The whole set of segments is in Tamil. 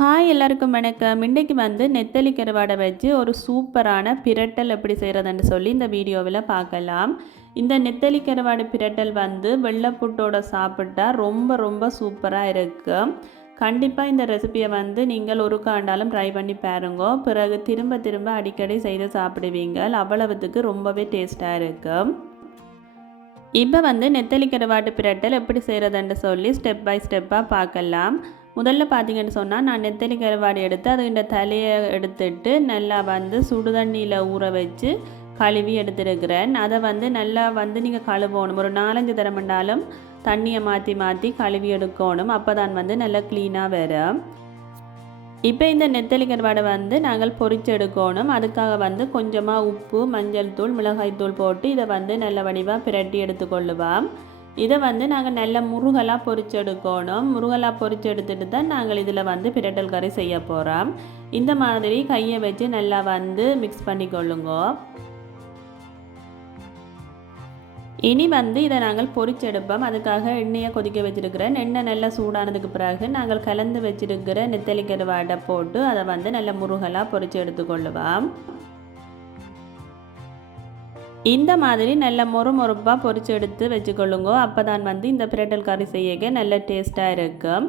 ஹாய் எல்லாருக்கும் வணக்கம். இன்றைக்கு வந்து நெத்தலி கருவாடை வச்சு ஒரு சூப்பரான பிரட்டல் எப்படி செய்கிறதுன்னு சொல்லி இந்த வீடியோவில் பார்க்கலாம். இந்த நெத்தலி கருவாடு பிரட்டல் வந்து வெள்ளைப்புட்டோட சாப்பிட்டா ரொம்ப ரொம்ப சூப்பராக இருக்கும். கண்டிப்பாக இந்த ரெசிபியை வந்து நீங்கள் ஒரு காண்டாலும் ட்ரை பண்ணி பாருங்க. பிறகு திரும்ப திரும்ப அடிக்கடி செய்து சாப்பிடுவீங்க. அவ்வளவுத்துக்கு ரொம்பவே டேஸ்ட்டாக இருக்கும். இப்போ வந்து நெத்தலி கருவாட்டு பிரட்டல் எப்படி செய்கிறதுன்னு சொல்லி ஸ்டெப் பை ஸ்டெப்பாக பார்க்கலாம். முதல்ல பார்த்தீங்கன்னு சொன்னால் நான் நெத்தலி கருவாடு எடுத்து அதுக்கிட்ட தலையை எடுத்துட்டு நல்லா வந்து சுடுதண்ணியில் ஊற வச்சு கழுவி எடுத்துருக்கிறேன். அதை வந்து நல்லா வந்து நீங்கள் கழுவணும். ஒரு 4-5 தடவைண்டாலும் தண்ணியை மாற்றி மாற்றி கழுவி எடுக்கணும். அப்போ தான் வந்து நல்லா க்ளீனாக வரும். இப்போ இந்த நெத்தலி கருவாடை வந்து நாங்கள் பொரிச்சு எடுக்கணும். அதுக்காக வந்து கொஞ்சமாக உப்பு, மஞ்சள் தூள், மிளகாய் தூள் போட்டு இதை வந்து நல்ல வடிவாக பிரட்டி எடுத்துக்கொள்ளுவோம். இதை வந்து நாங்கள் நல்ல முருகலாக பொரிச்சு எடுக்கணும். முருகலாக பொரிச்சு எடுத்துகிட்டு தான் நாங்கள் இதில் வந்து பிரட்டல் கறி செய்ய போகிறோம். இந்த மாதிரி கையை வச்சு நல்லா வந்து மிக்ஸ் பண்ணிக்கொள்ளுங்க. இனி வந்து இதை நாங்கள் பொரிச்செடுப்போம். அதுக்காக எண்ணெயை கொதிக்க வச்சுருக்கிறேன். எண்ணெய் நல்லா சூடானதுக்கு பிறகு நாங்கள் கலந்து வச்சுருக்கிற நெத்தலி கருவாடை போட்டு அதை வந்து நல்ல முருகலாக பொரிச்சு எடுத்துக்கொள்ளுவோம். இந்த மாதிரி நல்ல மொறுப்பாக பொரிச்சு எடுத்து வச்சுக்கொள்ளுங்க. அப்போ தான் வந்து இந்த பிரட்டல் கறி செய்ய நல்ல டேஸ்ட்டாக இருக்கும்.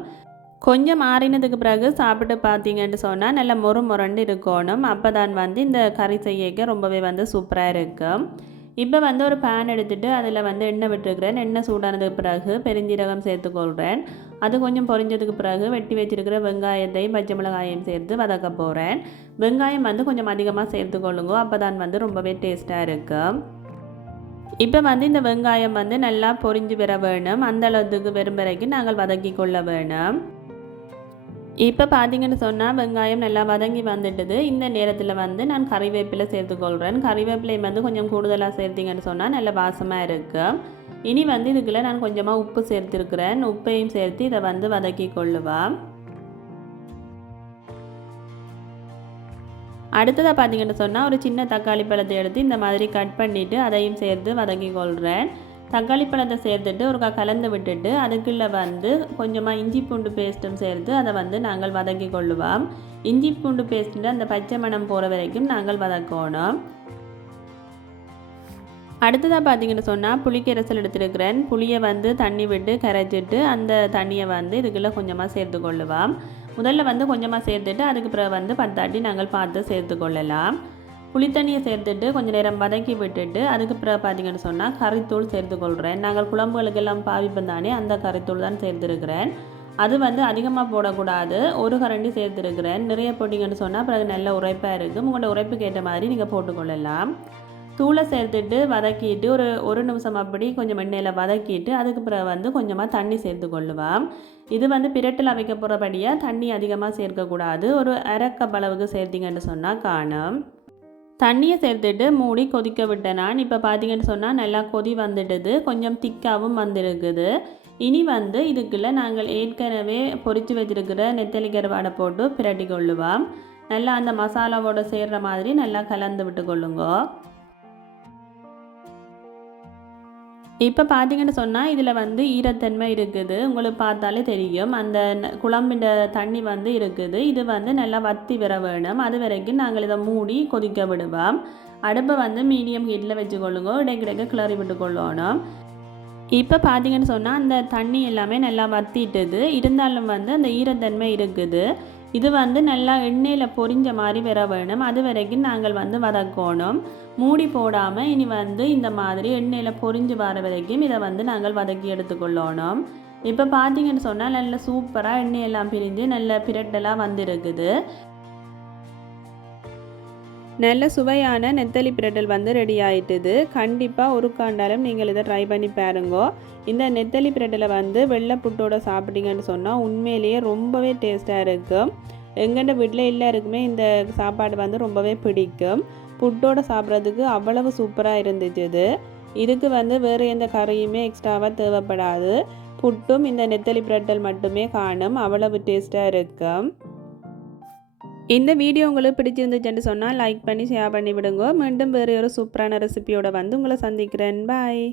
கொஞ்சம் மாறினதுக்கு பிறகு சாப்பிட்டு பார்த்தீங்கன்னு சொன்னால் நல்ல மொறுண்டு இருக்கணும். அப்போ தான் வந்து இந்த கறி செய்ய ரொம்பவே வந்து சூப்பராக இருக்கும். இப்போ வந்து ஒரு பேன் எடுத்துகிட்டு அதில் வந்து எண்ணெய் விட்டுருக்கிறேன். எண்ணெய் சூடானதுக்கு பிறகு பெருஞ்சீரகம் சேர்த்துக்கொள்கிறேன். அது கொஞ்சம் பொரிஞ்சதுக்கு பிறகு வெட்டி வச்சுருக்கிற வெங்காயத்தையும் பச்சை மிளகாயையும் சேர்த்து வதக்க போகிறேன். வெங்காயம் வந்து கொஞ்சம் அதிகமாக சேர்த்துக்கொள்ளுங்க. அப்போ தான் வந்து ரொம்பவே டேஸ்ட்டாக இருக்கும். இப்போ வந்து இந்த வெங்காயம் வந்து நல்லா பொரிஞ்சு வர வேணும். அந்த அளவுக்கு வரும் வரைக்கும் நாங்கள் வதக்கி கொள்ள வேணும். இப்போ பார்த்தீங்கன்னு சொன்னால் வெங்காயம் நல்லா வதங்கி வந்துட்டுது. இந்த நேரத்தில் வந்து நான் கறிவேப்பிலை சேர்த்துக்கொள்கிறேன். கறிவேப்பிலையும் வந்து கொஞ்சம் கூடுதலாக சேர்த்திங்கன்னு சொன்னால் நல்ல வாசமாக இருக்கும். இனி வந்து இதுக்குள்ளே நான் கொஞ்சமாக உப்பு சேர்த்துருக்கிறேன். உப்பையும் சேர்த்து இதை வந்து வதக்கி கொள்ளுவேன். அடுத்ததாக பார்த்தீங்கன்னு சொன்னால் ஒரு சின்ன தக்காளி பழத்தை எடுத்து இந்த மாதிரி கட் பண்ணிவிட்டு அதையும் சேர்த்து வதக்கி கொள்கிறேன். தக்காளி பழத்தை சேர்த்துட்டு ஒரு கலந்து விட்டுட்டு அதுக்குள்ளே வந்து கொஞ்சமாக இஞ்சி பூண்டு பேஸ்ட்டும் சேர்த்து அதை வந்து நாங்கள் வதக்கி கொள்ளுவோம். இஞ்சி பூண்டு பேஸ்ட்டு அந்த பச்சை மணம் போகிற வரைக்கும் நாங்கள் வதக்கணும். அடுத்ததாக பார்த்தீங்கன்னு சொன்னால் புளிக்கரைசல் எடுத்துருக்கிறேன். புளியை வந்து தண்ணி விட்டு கரைச்சிட்டு அந்த தண்ணியை வந்து இதுக்குள்ளே கொஞ்சமாக சேர்த்து கொள்ளுவோம். முதல்ல வந்து கொஞ்சமாக சேர்த்துட்டு அதுக்கு பிறகு வந்து பத்தாட்டி நாங்கள் பார்த்து சேர்த்து கொள்ளலாம். புளித்தண்ணியை சேர்த்துட்டு கொஞ்சம் நேரம் வதக்கி விட்டுட்டு அதுக்கு பிறகு பார்த்தீங்கன்னு சொன்னால் கறித்தூள் சேர்த்துக்கொள்கிறேன். நாங்கள் குழம்புகளுக்கெல்லாம் பாவிப்போம் தானே, அந்த கறித்தூள் தான் சேர்த்துருக்கிறேன். அது வந்து அதிகமாக போடக்கூடாது. ஒரு கரண்டி சேர்த்துருக்கிறேன். நிறைய போட்டிங்கன்னு சொன்னால் பிறகு நல்ல உரைப்பாக இருக்கும். உங்களோட உரைப்புக்கு ஏற்ற மாதிரி நீங்கள் போட்டுக்கொள்ளலாம். தூளை சேர்த்துட்டு வதக்கிட்டு ஒரு நிமிஷம் அப்படி கொஞ்சம் எண்ணெயில் வதக்கிட்டு அதுக்கு பிறகு வந்து கொஞ்சமாக தண்ணி சேர்த்து கொள்ளுவோம். இது வந்து பிரட்டில் வைக்க போகிறபடியாக தண்ணி அதிகமாக சேர்க்கக்கூடாது. ஒரு அரை கப் அளவுக்கு சேர்த்திங்கன்னு சொன்னால் காணும். தண்ணியை சேர்த்துட்டு மூடி கொதிக்க விட்டேன் நான். இப்போ பார்த்தீங்கன்னு சொன்னால் நல்லா கொதி வந்துடுது. கொஞ்சம் திக்காகவும் வந்துருக்குது. இனி வந்து இதுக்குள்ளே நாங்கள் ஏற்கனவே பொரித்து வச்சுருக்கிற நெத்தலி கருவாடை போட்டு பிரட்டி கொள்ளுவோம். நல்லா அந்த மசாலாவோடு சேர்கிற மாதிரி நல்லா கலந்து விட்டு கொள்ளுங்க. இப்போ பார்த்தீங்கன்னு சொன்னால் இதில் வந்து ஈரத்தன்மை இருக்குது. உங்களுக்கு பார்த்தாலே தெரியும். அந்த குழம்பின் தண்ணி வந்து இருக்குது. இது வந்து நல்லா வற்றி வர வேணும். அது வரைக்கும் நாங்கள் இதை மூடி கொதிக்க விடுவோம். அடுப்பை வந்து மீடியம் ஹீட்டில் வச்சுக்கொள்ளுங்க. இடைக்கிடைக்க கிளறி விட்டு கொள்ளணும். இப்போ பார்த்தீங்கன்னு சொன்னால் அந்த தண்ணி எல்லாமே நல்லா வற்றிட்டுது. இருந்தாலும் வந்து அந்த ஈரத்தன்மை இருக்குது. இது வந்து நல்லா எண்ணெயில் பொரிஞ்ச மாதிரி வர வேணும். அது வரைக்கும் நாங்கள் வந்து வதக்கணும். மூடி போடாமல் இனி வந்து இந்த மாதிரி எண்ணெயில் பொரிஞ்சு வர வரைக்கும் இதை வந்து நாங்கள் வதக்கி எடுத்துக்கொள்ளணும். இப்போ பார்த்தீங்கன்னு சொன்னால் நல்ல சூப்பராக எண்ணெயெல்லாம் பிரிஞ்சு நல்ல பிரட்டலாக வந்துருக்குது. நல்ல சுவையான நெத்தலி பிரட்டல் வந்து ரெடி ஆகிட்டுது. கண்டிப்பாக ஒரு காண்டாலும் நீங்கள் இதை ட்ரை பண்ணி பாருங்கோ. இந்த நெத்தலி பிரட்டலை வந்து வெள்ளை புட்டோட சாப்பிட்டீங்கன்னு சொன்னால் உண்மையிலேயே ரொம்பவே டேஸ்ட்டாக இருக்கும். எங்கள்கிட்ட வீட்டில் எல்லாருக்குமே இந்த சாப்பாடு வந்து ரொம்பவே பிடிக்கும். புட்டோட சாப்பிட்றதுக்கு அவ்வளவு சூப்பராக இருந்துச்சு. இதுக்கு வந்து வேறு எந்த கறியுமே எக்ஸ்ட்ராவாக தேவைப்படாது. புட்டும் இந்த நெத்தலி பிரட்டல் மட்டுமே காணும். அவ்வளவு டேஸ்ட்டாக இருக்கும். இந்த வீடியோ உங்களுக்கு பிடிச்சிருந்துச்சுன்னு சொன்னால் லைக் பண்ணி ஷேர் பண்ணி விடுங்க. மீண்டும் வேறு ஒரு சூப்பரான ரெசிபியோட வந்து உங்களை சந்திக்கிறேன். பாய்.